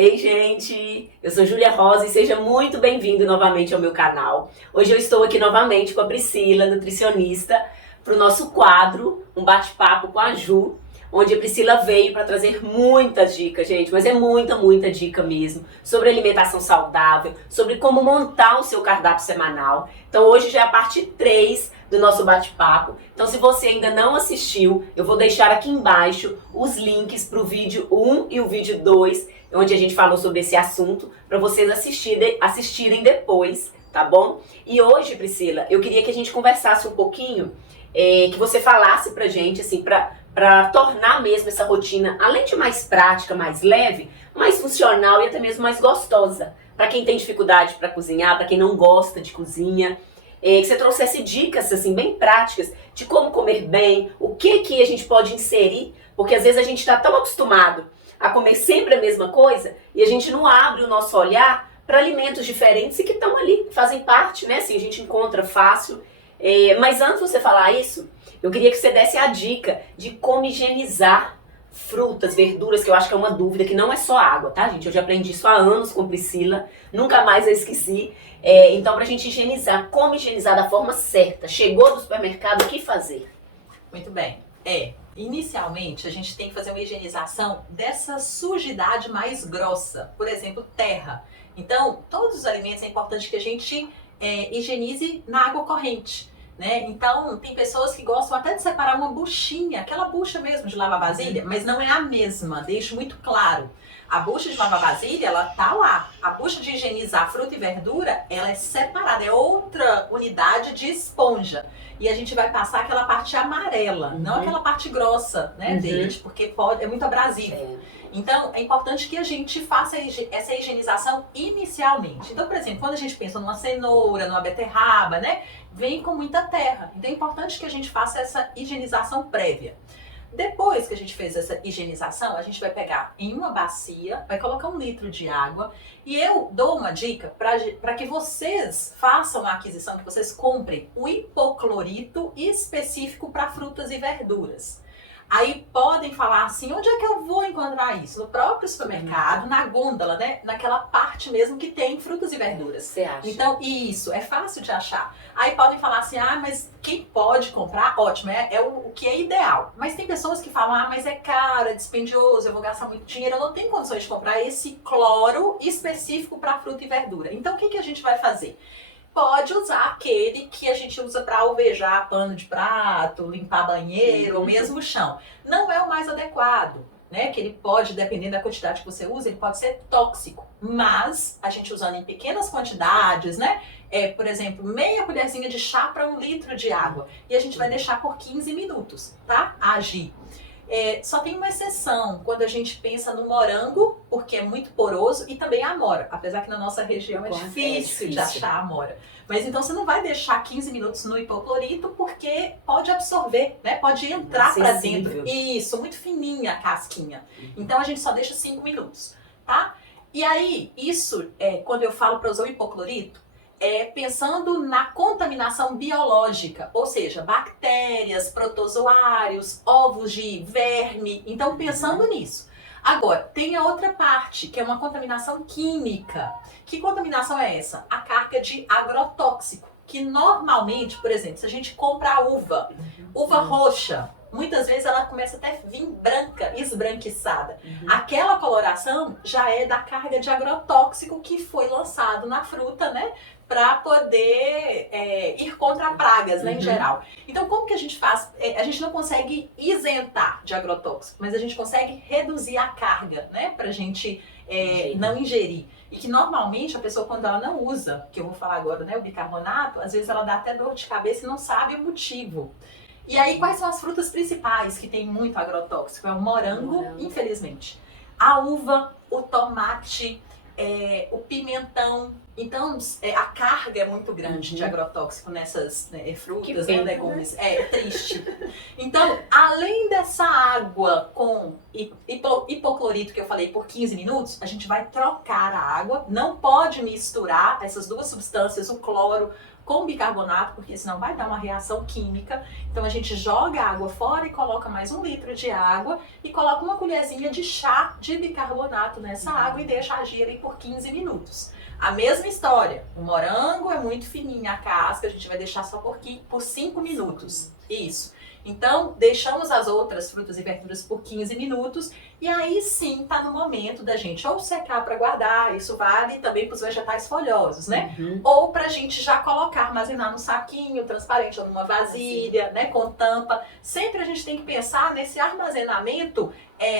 Ei, gente! Eu sou Júlia Rosa e seja muito bem-vindo novamente ao meu canal. Hoje eu estou aqui novamente com a Priscila, nutricionista, para o nosso quadro, um bate-papo com a Ju, onde a Priscila veio para trazer muitas dicas, gente, mas é muita dica mesmo, sobre alimentação saudável, sobre como montar o seu cardápio semanal. Então hoje já é a parte 3 do nosso bate-papo. Então se você ainda não assistiu, eu vou deixar aqui embaixo os links para o vídeo 1 e o vídeo 2, onde a gente falou sobre esse assunto, para vocês assistirem depois, tá bom? E hoje, Priscila, eu queria que a gente conversasse um pouquinho, que você falasse pra gente, assim, para tornar mesmo essa rotina, além de mais prática, mais leve, mais funcional e até mesmo mais gostosa. Para quem tem dificuldade para cozinhar, para quem não gosta de cozinha, que você trouxesse dicas assim bem práticas de como comer bem, o que a gente pode inserir, porque às vezes a gente está tão acostumado a comer sempre a mesma coisa e a gente não abre o nosso olhar para alimentos diferentes e que estão ali, fazem parte, né? Assim, a gente encontra fácil. Mas antes de você falar isso, eu queria que você desse a dica de como higienizar frutas, verduras, que eu acho que é uma dúvida, que não é só água, tá, gente? Eu já aprendi isso há anos com Priscila, nunca mais eu esqueci. Então, pra gente higienizar, como higienizar da forma certa? Chegou do supermercado, o que fazer? Muito bem. Inicialmente, a gente tem que fazer uma higienização dessa sujidade mais grossa, por exemplo, terra. Então, todos os alimentos é importante que a gente higienize na água corrente, né? Então, tem pessoas que gostam até de separar uma buchinha, aquela bucha mesmo de lavar vasilha, mas não é a mesma, deixo muito claro. A bucha de lavar vasilha, ela tá lá. A bucha de higienizar fruta e verdura, ela é separada, é outra unidade de esponja. E a gente vai passar aquela parte amarela, não aquela parte grossa, né, dele, porque é muito abrasivo. Então, é importante que a gente faça essa higienização inicialmente. Então, por exemplo, quando a gente pensa numa cenoura, numa beterraba, né, vem com muita terra. Então, é importante que a gente faça essa higienização prévia. Depois que a gente fez essa higienização, a gente vai pegar em uma bacia, vai colocar 1 litro de água e eu dou uma dica para que vocês façam a aquisição, que vocês comprem o hipoclorito específico para frutas e verduras. Aí podem falar assim, onde é que eu vou encontrar isso? No próprio supermercado, na gôndola, né? Naquela parte mesmo que tem frutas e verduras. Você acha? Então, isso, é fácil de achar. Aí podem falar assim, mas quem pode comprar, ótimo, é o que é ideal. Mas tem pessoas que falam, mas é caro, é dispendioso, eu vou gastar muito dinheiro, eu não tenho condições de comprar esse cloro específico para fruta e verdura. Então, o que a gente vai fazer? Pode usar aquele que a gente usa para alvejar pano de prato, limpar banheiro ou mesmo o chão. Não é o mais adequado, né? Que ele pode, dependendo da quantidade que você usa, ele pode ser tóxico. Mas a gente usando em pequenas quantidades, né? Por exemplo, meia colherzinha de chá para 1 litro de água. E a gente vai deixar por 15 minutos, tá? Agir. Só tem uma exceção quando a gente pensa no morango, porque é muito poroso, e também a amora, apesar que na nossa região é difícil de achar a amora. Mas então você não vai deixar 15 minutos no hipoclorito, porque pode absorver, né? Pode entrar para dentro. Isso, muito fininha a casquinha. Então a gente só deixa 5 minutos, tá? E aí, isso, quando eu falo para usar o hipoclorito, pensando na contaminação biológica, ou seja, bactérias, protozoários, ovos de verme. Então, pensando nisso. Agora, tem a outra parte, que é uma contaminação química. Que contaminação é essa? A carga de agrotóxico, que normalmente, por exemplo, se a gente compra a uva roxa, muitas vezes ela começa até a vir branca, esbranquiçada. Aquela coloração já é da carga de agrotóxico que foi lançado na fruta, né? Para poder ir contra pragas, né, em geral. Então, como que a gente faz? A gente não consegue isentar de agrotóxico, mas a gente consegue reduzir a carga, né? Pra gente não ingerir. E que normalmente a pessoa, quando ela não usa, que eu vou falar agora, né, o bicarbonato, às vezes ela dá até dor de cabeça e não sabe o motivo. E aí, quais são as frutas principais que tem muito agrotóxico? É o morango, infelizmente. A uva, o tomate, o pimentão. Então, a carga é muito grande de agrotóxico nessas frutas, né, legumes. É triste. Então, além dessa água com hipoclorito que eu falei por 15 minutos, a gente vai trocar a água. Não pode misturar essas duas substâncias, o cloro com bicarbonato, porque senão vai dar uma reação química. Então a gente joga a água fora e coloca mais 1 litro de água e coloca uma colherzinha de chá de bicarbonato nessa água e deixa agir aí por 15 minutos. A mesma história, o morango é muito fininho, a casca a gente vai deixar só por 5 minutos. Isso. Então, deixamos as outras frutas e verduras por 15 minutos e aí sim tá no momento da gente ou secar para guardar, isso vale também para os vegetais folhosos, né? Ou pra gente já colocar, armazenar no saquinho transparente ou numa vasilha, né, com tampa. Sempre a gente tem que pensar nesse armazenamento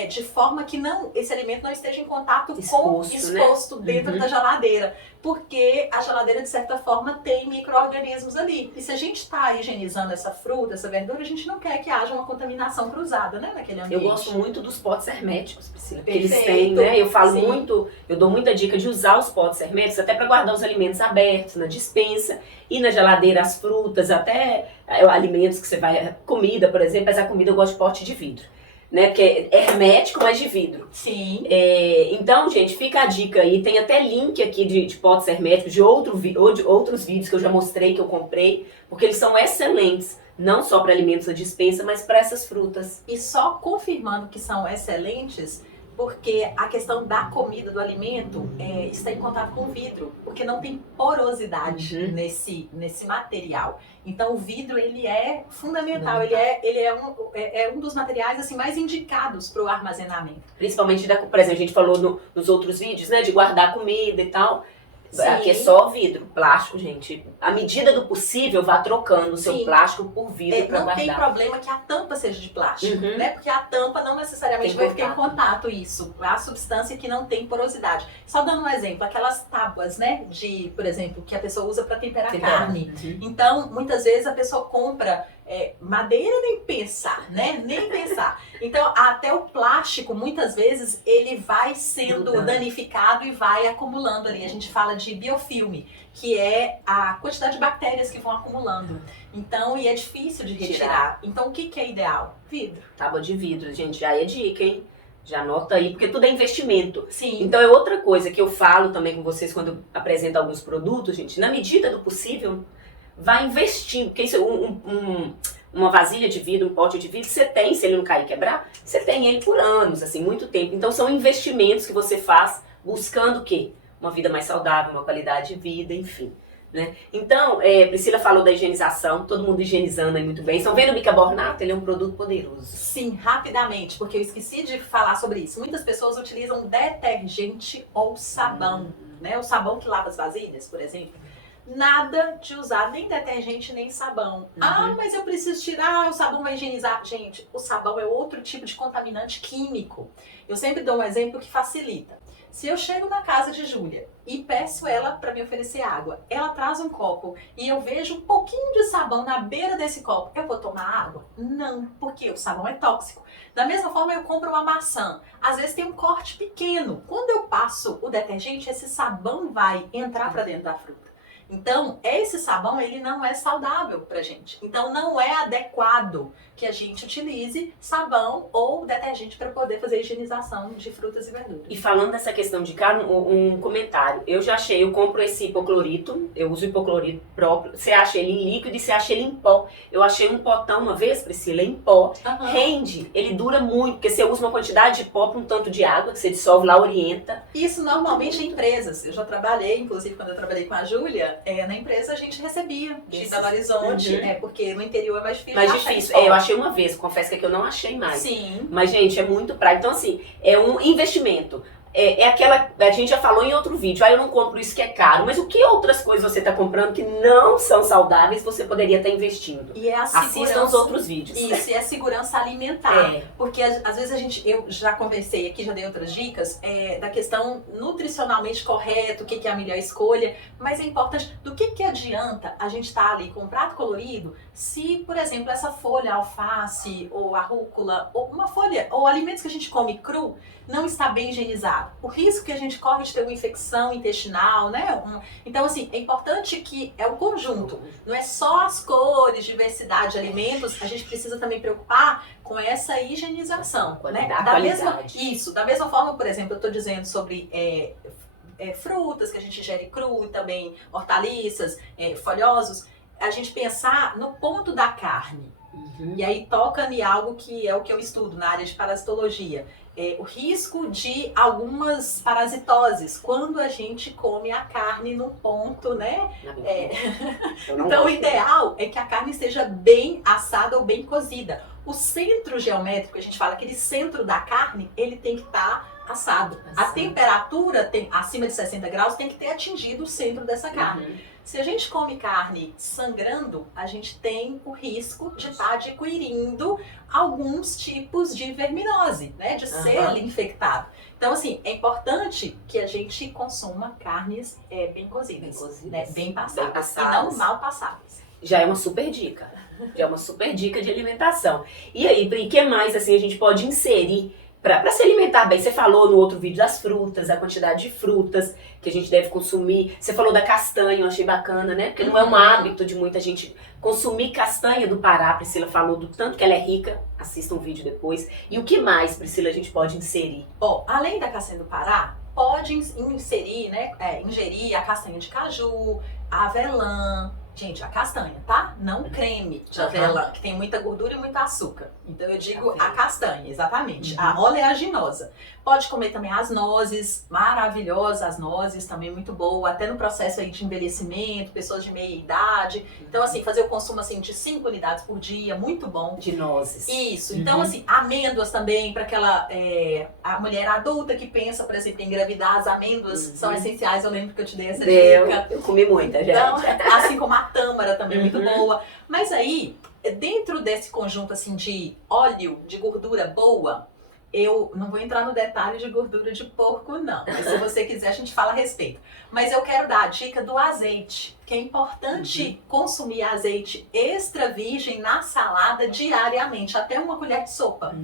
de forma que esse alimento não esteja em contato exposto né? dentro da geladeira. Porque a geladeira, de certa forma, tem micro-organismos ali. E se a gente está higienizando essa fruta, essa verdura, a gente não quer que haja uma contaminação cruzada, né, naquele ambiente. Eu gosto muito dos potes herméticos, Priscila, porque Perfeito. eles têm, né? Eu falo Sim. muito, eu dou muita dica de usar os potes herméticos até para guardar os alimentos abertos na despensa e na geladeira as frutas, até alimentos que você vai, comida, por exemplo, mas a comida eu gosto de pote de vidro. Né? Porque é hermético, mas de vidro. Sim. Então, gente, fica a dica aí. Tem até link aqui de potes herméticos de outros vídeos que eu já mostrei, que eu comprei, porque eles são excelentes, não só para alimentos na despensa, mas para essas frutas. E só confirmando que são excelentes, porque a questão da comida, do alimento, está em contato com o vidro, porque não tem porosidade nesse material. Então o vidro, ele é fundamental, ele é um dos materiais assim, mais indicados para o armazenamento. Principalmente, por exemplo, a gente falou nos outros vídeos, né, de guardar comida e tal. Sim. Aqui é só vidro, plástico, gente. À medida do possível, vá trocando o seu plástico por vidro para guardar. Não tem problema que a tampa seja de plástico, né? Porque a tampa não necessariamente vai ter em contato isso. A substância que não tem porosidade. Só dando um exemplo, aquelas tábuas, né? Por exemplo, que a pessoa usa para temperar carne. Então, muitas vezes a pessoa compra madeira, nem pensar, né? Nem pensar. Então, até o plástico, muitas vezes, ele vai sendo danificado e vai acumulando ali. A gente fala de biofilme, que é a quantidade de bactérias que vão acumulando. Então, e é difícil de retirar. Então, o que é ideal? Vidro. Tábua de vidro, gente, já é dica, hein? Já anota aí, porque tudo é investimento. Sim. Então, é outra coisa que eu falo também com vocês quando eu apresento alguns produtos, gente. Na medida do possível, vai investindo, porque isso uma vasilha de vidro, um pote de vidro, você tem, se ele não cair e quebrar, você tem ele por anos, assim, muito tempo. Então são investimentos que você faz buscando o quê? Uma vida mais saudável, uma qualidade de vida, enfim. Né? Então, Priscila falou da higienização, todo mundo higienizando aí muito bem. Estão vendo o bicarbonato? Ele é um produto poderoso. Sim, rapidamente, porque eu esqueci de falar sobre isso. Muitas pessoas utilizam detergente ou sabão, né? O sabão que lava as vasilhas, por exemplo. Nada de usar nem detergente nem sabão. Ah, mas eu preciso tirar, o sabão vai higienizar. Gente, o sabão é outro tipo de contaminante químico. Eu sempre dou um exemplo que facilita. Se eu chego na casa de Júlia e peço ela para me oferecer água, ela traz um copo e eu vejo um pouquinho de sabão na beira desse copo, eu vou tomar água? Não, porque o sabão é tóxico. Da mesma forma, eu compro uma maçã. Às vezes tem um corte pequeno. Quando eu passo o detergente, esse sabão vai entrar para dentro da fruta. Então, esse sabão, ele não é saudável pra gente. Então, não é adequado que a gente utilize sabão ou detergente para poder fazer a higienização de frutas e verduras. E falando dessa questão de carne, um comentário. Eu compro esse hipoclorito, eu uso hipoclorito próprio. Você acha ele em líquido e você acha ele em pó. Eu achei um potão uma vez, Priscila, em pó. Rende, ele dura muito, porque você usa uma quantidade de pó para um tanto de água, que você dissolve lá, orienta. Isso normalmente em empresas. Eu já trabalhei, inclusive quando eu trabalhei com a Júlia, na empresa a gente recebia de Belo Horizonte, porque no interior é mais difícil. Mais difícil. Eu achei uma vez, confesso que eu não achei mais. Sim. Mas, gente, é muito prático. Então, assim, é um investimento. Aquela, a gente já falou em outro vídeo, eu não compro isso que é caro, mas o que outras coisas você está comprando que não são saudáveis você poderia estar investindo? E é a segurança. Assistam os outros vídeos. Isso, e a segurança alimentar. Porque às vezes eu já conversei aqui, já dei outras dicas, da questão nutricionalmente correto, o que é a melhor escolha, mas é importante, do que adianta a gente estar ali com um prato colorido, se, por exemplo, essa folha, alface, ou a rúcula, ou uma folha, ou alimentos que a gente come cru, não está bem higienizado. O risco que a gente corre de ter uma infecção intestinal, né? Então, assim, é importante que é o conjunto. Não é só as cores, diversidade de alimentos. A gente precisa também preocupar com essa higienização, né? Da mesma forma, por exemplo, eu estou dizendo sobre frutas que a gente ingere cru, também hortaliças, folhosos, a gente pensar no ponto da carne. E aí toca em algo que é o que eu estudo na área de parasitologia. O risco de algumas parasitoses quando a gente come a carne no ponto, né? Então o ideal é que a carne esteja bem assada ou bem cozida. O centro geométrico, a gente fala, aquele centro da carne, ele tem que estar assado. A temperatura acima de 60 graus tem que ter atingido o centro dessa carne. Se a gente come carne sangrando, a gente tem o risco de estar adquirindo alguns tipos de verminose, né? De ser ali infectado. Então, assim, é importante que a gente consuma carnes bem cozidas, né? Bem passadas e não mal passadas. Já é uma super dica. Já é uma super dica de alimentação. E aí, Pri, o que mais assim, a gente pode inserir para se alimentar bem? Você falou no outro vídeo das frutas, a quantidade de frutas que a gente deve consumir. Você falou da castanha, eu achei bacana, né? Porque não é um hábito de muita gente consumir castanha do Pará. A Priscila falou do tanto que ela é rica. Assista um vídeo depois. E o que mais, Priscila, a gente pode inserir? Bom, além da castanha do Pará, pode inserir, né? Ingerir a castanha de caju, a avelã. Gente, a castanha, tá? Não creme de avelã, que tem muita gordura e muito açúcar. Então eu digo a castanha, exatamente. A oleaginosa. Pode comer também as nozes, maravilhosas as nozes, também muito boa. Até no processo aí de envelhecimento, pessoas de meia idade. Então assim, fazer o consumo assim de 5 unidades por dia, muito bom. De nozes. Isso. Então assim, amêndoas também, para aquela a mulher adulta que pensa, por exemplo, em engravidar, as amêndoas são essenciais. Eu lembro que eu te dei essa dica. Eu comi muita, já. Então, assim como a tâmara também muito boa. Mas aí, dentro desse conjunto assim de óleo, de gordura boa, eu não vou entrar no detalhe de gordura de porco, não. Mas se você quiser, a gente fala a respeito. Mas eu quero dar a dica do azeite, que é importante consumir azeite extra virgem na salada diariamente, até uma colher de sopa.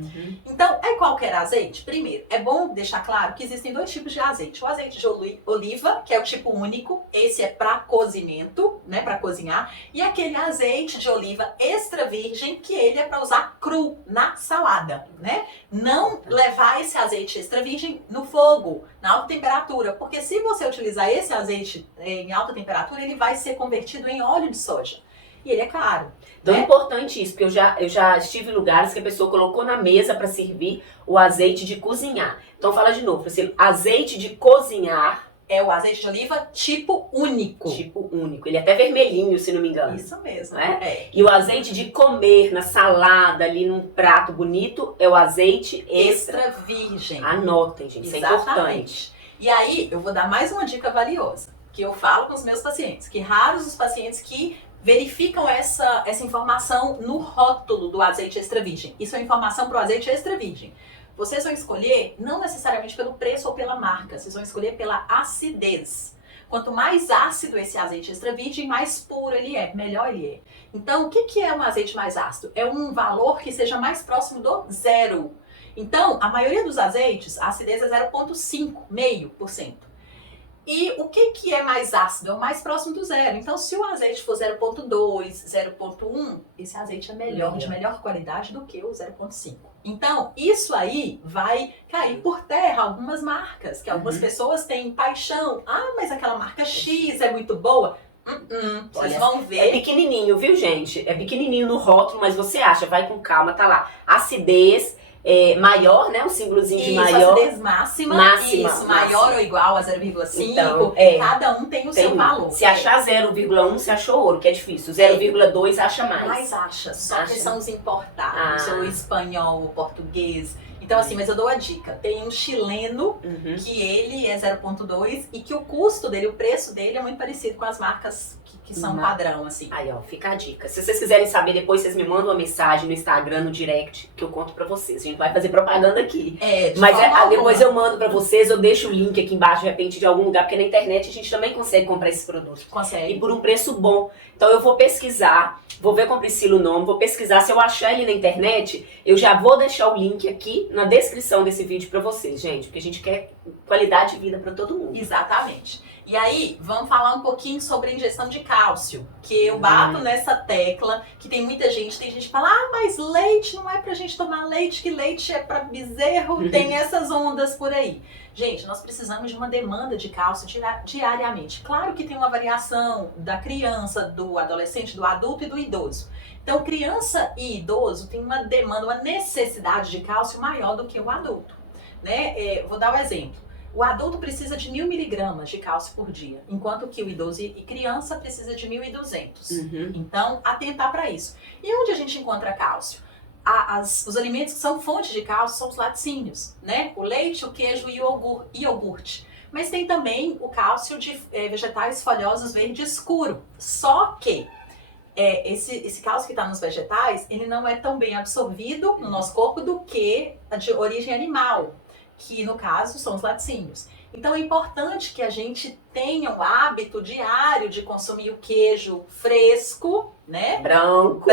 Então, é qualquer azeite? Primeiro, é bom deixar claro que existem 2 tipos de azeite. O azeite de oliva, que é o tipo único, esse é para cozimento, né, para cozinhar, e aquele azeite de oliva extra virgem, que ele é para usar cru na salada, né? Não levar esse azeite extra virgem no fogo, na alta temperatura, porque se você utilizar esse azeite em alta temperatura, ele vai ser convertido em óleo de soja. E ele é caro. Então é importante isso, porque eu já estive em lugares que a pessoa colocou na mesa para servir o azeite de cozinhar. Então fala de novo, assim, azeite de cozinhar. É o azeite de oliva tipo único. Tipo único. Ele é até vermelhinho, se não me engano. Isso mesmo. E o azeite de comer na salada, ali num prato bonito, é o azeite extra virgem. Anotem, gente. Isso é importante. E aí, eu vou dar mais uma dica valiosa, que eu falo com os meus pacientes, que raros os pacientes que verificam essa informação no rótulo do azeite extra virgem. Isso é informação para o azeite extra virgem. Vocês vão escolher, não necessariamente pelo preço ou pela marca, vocês vão escolher pela acidez. Quanto mais ácido esse azeite extra virgem, mais puro ele é, melhor ele é. Então, o que é um azeite mais ácido? É um valor que seja mais próximo do 0. Então, a maioria dos azeites, a acidez é 0,5, meio por cento. E o que é mais ácido? É o mais próximo do 0. Então, se o azeite for 0,2, 0,1, esse azeite é melhor, de melhor qualidade do que o 0,5. Então, isso aí vai cair por terra algumas marcas, que algumas pessoas têm paixão. Ah, mas aquela marca X é muito boa. Vocês vão ver. É pequenininho, viu, gente? É pequenininho no rótulo, mas você acha, vai com calma, tá lá. Acidez maior, né? Um símbolozinho de maior. Acidez máxima. Isso, maior ou igual a 0,5. Então, cada um tem o seu valor. Se achar 0,1, você achou ouro, que é difícil. 0,2 acha mais. Mas acha, só que são os importados. O espanhol, o português. Então, assim, mas eu dou a dica. Tem um chileno que ele é 0,2 e que o custo dele, o preço dele é muito parecido com as marcas que são padrão, assim. Aí, ó, fica a dica. Se vocês quiserem saber depois, vocês me mandam uma mensagem no Instagram, no direct, que eu conto pra vocês. A gente vai fazer propaganda aqui. Mas depois eu mando pra vocês, eu deixo o link aqui embaixo, de repente, de algum lugar, porque na internet a gente também consegue comprar esses produtos. Consegue. E por um preço bom. Então eu vou pesquisar, vou ver com a Priscila o nome, vou pesquisar. Se eu achar ele na internet, eu já vou deixar o link aqui na descrição desse vídeo pra vocês, gente. Porque a gente quer qualidade de vida para todo mundo. Exatamente. E aí, vamos falar um pouquinho sobre a ingestão de cálcio, que eu bato nessa tecla, que tem gente que fala, mas leite não é pra gente tomar leite, que leite é pra bezerro, tem essas ondas por aí. Gente, nós precisamos de uma demanda de cálcio diariamente. Claro que tem uma variação da criança, do adolescente, do adulto e do idoso. Então, criança e idoso tem uma demanda, uma necessidade de cálcio maior do que o adulto, né? Vou dar um exemplo. O adulto precisa de 1.000 miligramas de cálcio por dia, enquanto que o idoso e criança precisa de 1.200. Então, atentar para isso. E onde a gente encontra cálcio? Os alimentos que são fontes de cálcio são os laticínios, né? O leite, o queijo e o iogurte. Mas tem também o cálcio de vegetais folhosos verde escuro. Só que esse cálcio que está nos vegetais, ele não é tão bem absorvido no nosso corpo do que a de origem animal, que no caso são os laticínios. Então é importante que a gente tenha um hábito diário de consumir o queijo fresco, né? Branco,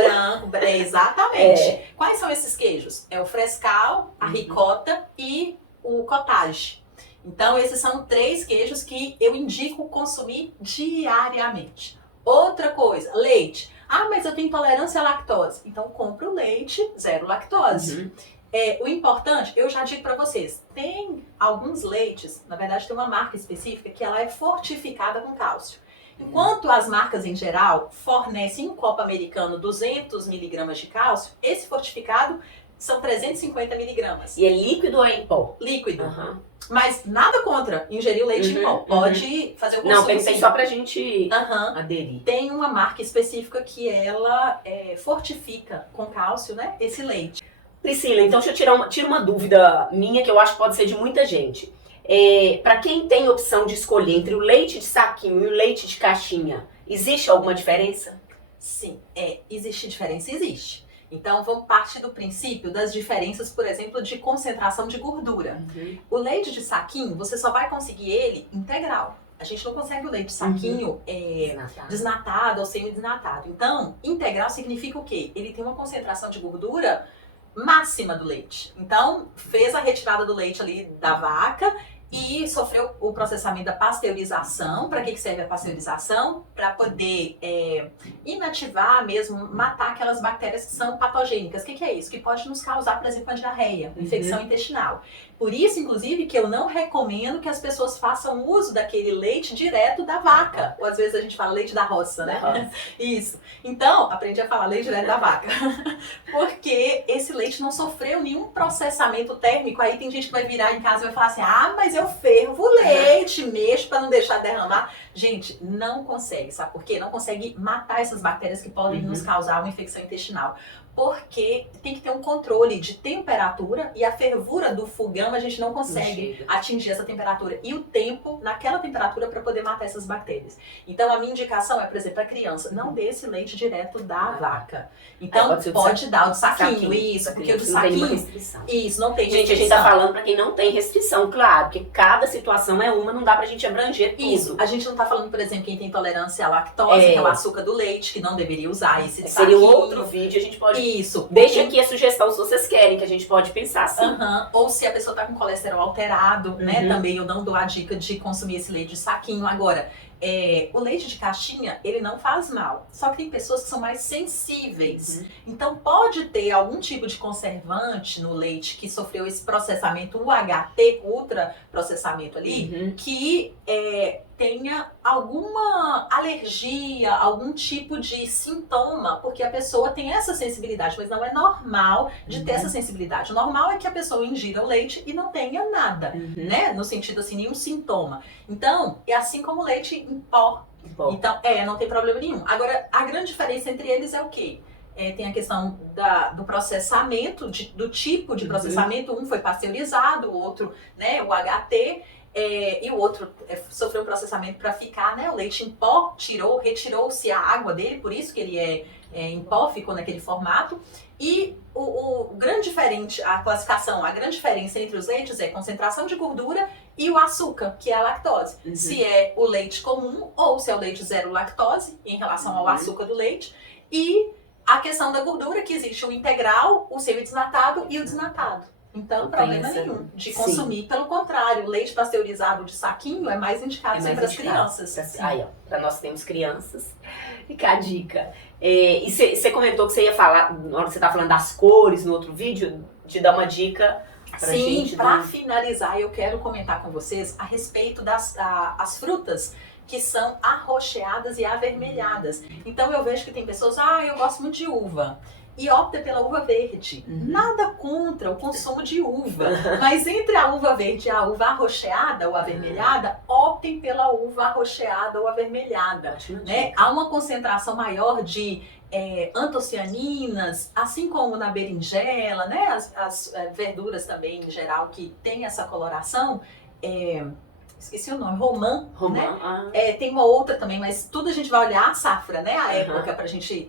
exatamente. Quais são esses queijos? É o frescal, a ricota e o cottage. Então esses são 3 queijos que eu indico consumir diariamente. Outra coisa, leite. Mas eu tenho intolerância à lactose. Então compra o leite zero lactose. O importante, eu já digo para vocês, tem alguns leites, na verdade tem uma marca específica que ela é fortificada com cálcio. Enquanto as marcas em geral fornecem um copo americano 200 miligramas de cálcio, esse fortificado são 350 miligramas. E é líquido ou é em pó? Líquido. Mas nada contra ingerir o leite em pó. Pode fazer o consumo. Não, pensei só pra gente aderir. Tem uma marca específica que ela fortifica com cálcio, né, esse leite. Priscila, então deixa eu tirar uma dúvida minha que eu acho que pode ser de muita gente. Para quem tem opção de escolher entre o leite de saquinho e o leite de caixinha, existe alguma diferença? Sim, existe diferença, existe. Então vamos partir do princípio das diferenças, por exemplo, de concentração de gordura. O leite de saquinho, você só vai conseguir ele integral. A gente não consegue o leite de saquinho desnatado ou semi-desnatado. Então, integral significa o quê? Ele tem uma concentração de gordura máxima do leite. Então, fez a retirada do leite ali da vaca e sofreu o processamento da pasteurização. Para que serve a pasteurização? Para poder inativar mesmo, matar aquelas bactérias que são patogênicas. O que é isso? Que pode nos causar, por exemplo, a diarreia, infecção intestinal. Por isso, inclusive, que eu não recomendo que as pessoas façam uso daquele leite direto da vaca. Ou às vezes a gente fala leite da roça, né? Isso. Então, aprendi a falar leite direto da vaca. Porque esse leite não sofreu nenhum processamento térmico. Aí tem gente que vai virar em casa e vai falar assim, mas eu fervo o leite, mexo para não deixar derramar. Gente, não consegue, sabe por quê? Não consegue matar essas bactérias que podem nos causar uma infecção intestinal. Porque tem que ter um controle de temperatura e a fervura do fogão a gente não consegue atingir essa temperatura e o tempo naquela temperatura para poder matar essas bactérias. Então a minha indicação é, por exemplo, a criança, não dê esse leite direto da vaca. Então pode dar o de saquinho, isso, porque o de saquinho... Não tem restrição. Isso, não tem restrição. Gente, a gente tá falando para quem não tem restrição, claro, porque cada situação é uma, não dá pra gente abranger tudo. Isso, a gente não tá falando, por exemplo, quem tem intolerância à lactose, que é o açúcar do leite, que não deveria usar esse de seria saquinho. outro vídeo, a gente pode... Isso. Deixa aqui a sugestão se vocês querem, que a gente pode pensar assim. Ou se a pessoa tá com colesterol alterado, né? Também eu não dou a dica de consumir esse leite de saquinho. Agora, o leite de caixinha, ele não faz mal. Só que tem pessoas que são mais sensíveis. Então pode ter algum tipo de conservante no leite que sofreu esse processamento UHT, ultra processamento ali, que tenha alguma alergia, algum tipo de sintoma, porque a pessoa tem essa sensibilidade, mas não é normal de ter essa sensibilidade. O normal é que a pessoa ingira o leite e não tenha nada, né? No sentido assim, nenhum sintoma. Então, é assim como o leite em pó. Então, não tem problema nenhum. Agora, a grande diferença entre eles é o quê? Tem a questão do processamento, do tipo de processamento. Um foi pasteurizado, o outro, né, o HT, e o outro sofreu um processamento para ficar, né, o leite em pó, retirou-se a água dele, por isso que ele em pó, ficou naquele formato. E o grande diferente, a grande diferença entre os leites é a concentração de gordura e o açúcar, que é a lactose. Se é o leite comum ou se é o leite zero lactose, em relação ao açúcar do leite. E a questão da gordura, que existe o integral, o semi-desnatado e o desnatado. Então, Não problema tem essa- nenhum de Sim. consumir. Pelo contrário, leite pasteurizado de saquinho é mais indicado É sempre mais para as indicado. crianças. Aí, ó, para nós temos crianças. Fica a dica. E você comentou que você ia falar, na hora que você tá falando das cores no outro vídeo, de dar uma dica pra Sim, gente. para finalizar, eu quero comentar com vocês a respeito as frutas que são arroxeadas e avermelhadas. Então eu vejo que tem pessoas, eu gosto muito de uva. E opta pela uva verde. Uhum. Nada contra o consumo de uva. Mas entre a uva verde e a uva arroxeada ou avermelhada, optem pela uva arroxeada ou avermelhada. Né? Há uma concentração maior de antocianinas, assim como na berinjela, né? As verduras também, em geral, que tem essa coloração. Esqueci o nome, romã, né? Tem uma outra também, mas tudo a gente vai olhar a safra, né? A época pra gente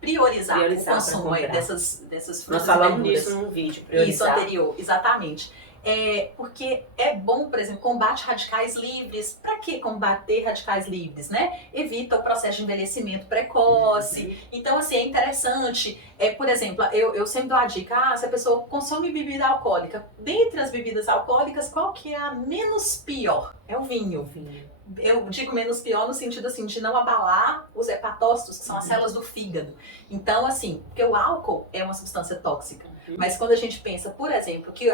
priorizar o consumo dessas frutas. Nós falamos disso num vídeo, priorizar. Isso anterior, exatamente. Porque é bom, por exemplo, combate radicais livres. Para que combater radicais livres, né? Evita o processo de envelhecimento precoce. Então, assim, é interessante. Por exemplo, eu sempre dou a dica, se a pessoa consome bebida alcoólica, dentre as bebidas alcoólicas, qual que é a menos pior? É o vinho. Eu digo menos pior no sentido assim, de não abalar os hepatócitos, que são as células do fígado. Então, assim, porque o álcool é uma substância tóxica. Mas quando a gente pensa, por exemplo, que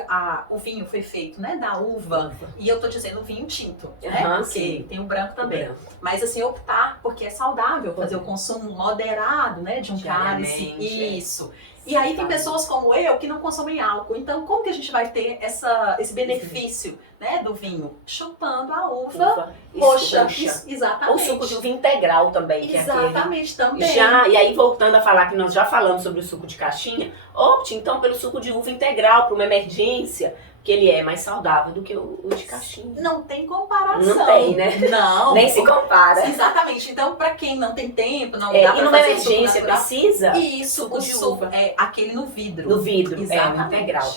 o vinho foi feito, né, da uva, e eu tô dizendo vinho tinto, né? Porque sim. tem o branco também. Mas assim, optar, porque é saudável fazer o consumo moderado, né, de um cálice. Isso. E aí tem pessoas como eu que não consomem álcool. Então, como que a gente vai ter esse benefício, né, do vinho? Chupando a uva roxa. Exatamente. Ou suco de uva integral também. Que exatamente, é também. E aí, voltando a falar que nós já falamos sobre o suco de caixinha, opte então pelo suco de uva integral para uma emergência, que ele é mais saudável do que o de caixinha. Não tem comparação. Não tem, né? Não. Nem se compara. Exatamente. Então, para quem não tem tempo, não dá e pra numa fazer emergência precisa. Isso, suco de uva. Aquele no vidro. No vidro, exatamente. Integral.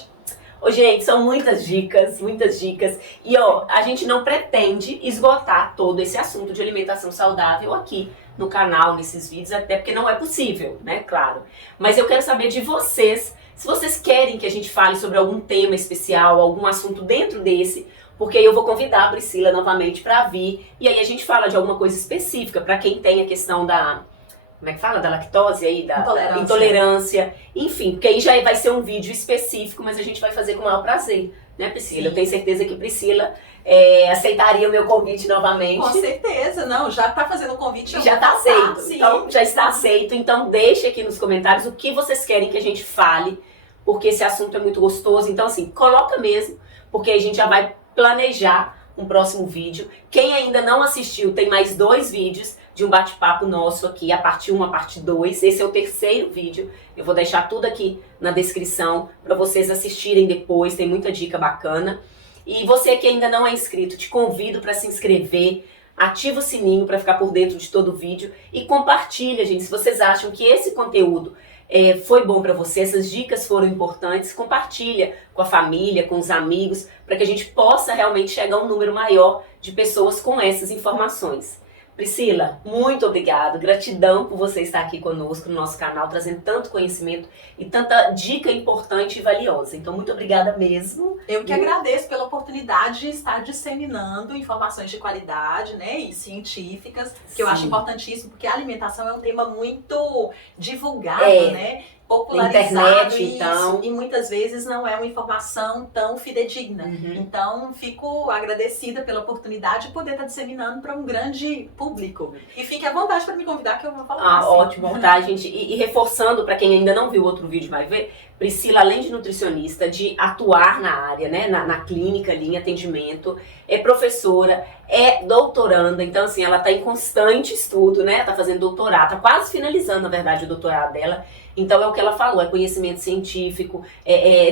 Ô, gente, são muitas dicas, muitas dicas. E, ó, a gente não pretende esgotar todo esse assunto de alimentação saudável aqui no canal, nesses vídeos, até porque não é possível, né? Claro. Mas eu quero saber de vocês, se vocês querem que a gente fale sobre algum tema especial, algum assunto dentro desse, porque aí eu vou convidar a Priscila novamente para vir, e aí a gente fala de alguma coisa específica, para quem tem a questão da... Como é que fala? Da lactose aí, da intolerância. Enfim, porque aí já vai ser um vídeo específico, mas a gente vai fazer com o maior prazer, né, Priscila? Sim. Eu tenho certeza que Priscila aceitaria o meu convite novamente. Com certeza, não, já tá fazendo o convite. Já tá aceito, então já está aceito. Então deixe aqui nos comentários o que vocês querem que a gente fale, porque esse assunto é muito gostoso. Então assim, coloca mesmo, porque aí a gente já vai planejar um próximo vídeo. Quem ainda não assistiu, tem mais 2 vídeos de um bate-papo nosso aqui, a parte 1, a parte 2. Esse é o 3º vídeo. Eu vou deixar tudo aqui na descrição para vocês assistirem depois, tem muita dica bacana. E você que ainda não é inscrito, te convido para se inscrever, ativa o sininho para ficar por dentro de todo o vídeo e compartilha, gente, se vocês acham que esse conteúdo foi bom para você, essas dicas foram importantes, compartilha com a família, com os amigos, para que a gente possa realmente chegar a um número maior de pessoas com essas informações. Priscila, muito obrigada, gratidão por você estar aqui conosco no nosso canal, trazendo tanto conhecimento e tanta dica importante e valiosa. Então, muito obrigada mesmo. Eu que agradeço pela oportunidade de estar disseminando informações de qualidade, né, e científicas, que eu acho importantíssimo, porque a alimentação é um tema muito divulgado, né? Popularizado, internet, então. E muitas vezes não é uma informação tão fidedigna. Então, fico agradecida pela oportunidade de poder estar disseminando para um grande público. E fique à vontade para me convidar, que eu vou falar. Ótimo, vontade, gente. E reforçando, para quem ainda não viu o outro vídeo, vai ver, Priscila, além de nutricionista, de atuar na área, né, na clínica ali, em atendimento, é professora, é doutoranda, então assim, ela está em constante estudo, né, tá fazendo doutorado, tá quase finalizando, na verdade, o doutorado dela. Então é o que ela falou, é conhecimento científico,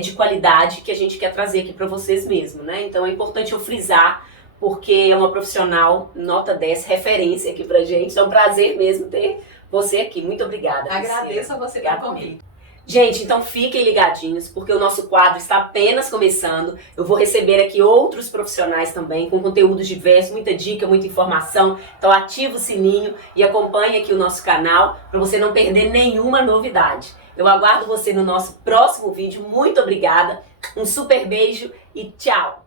de qualidade que a gente quer trazer aqui para vocês mesmo, né? Então é importante eu frisar, porque é uma profissional nota 10, referência aqui pra gente. É um prazer mesmo ter você aqui. Muito obrigada, Priscila. Agradeço a você pelo convite. Gente, então fiquem ligadinhos, porque o nosso quadro está apenas começando. Eu vou receber aqui outros profissionais também, com conteúdos diversos, muita dica, muita informação. Então ativa o sininho e acompanhe aqui o nosso canal, para você não perder nenhuma novidade. Eu aguardo você no nosso próximo vídeo. Muito obrigada, um super beijo e tchau!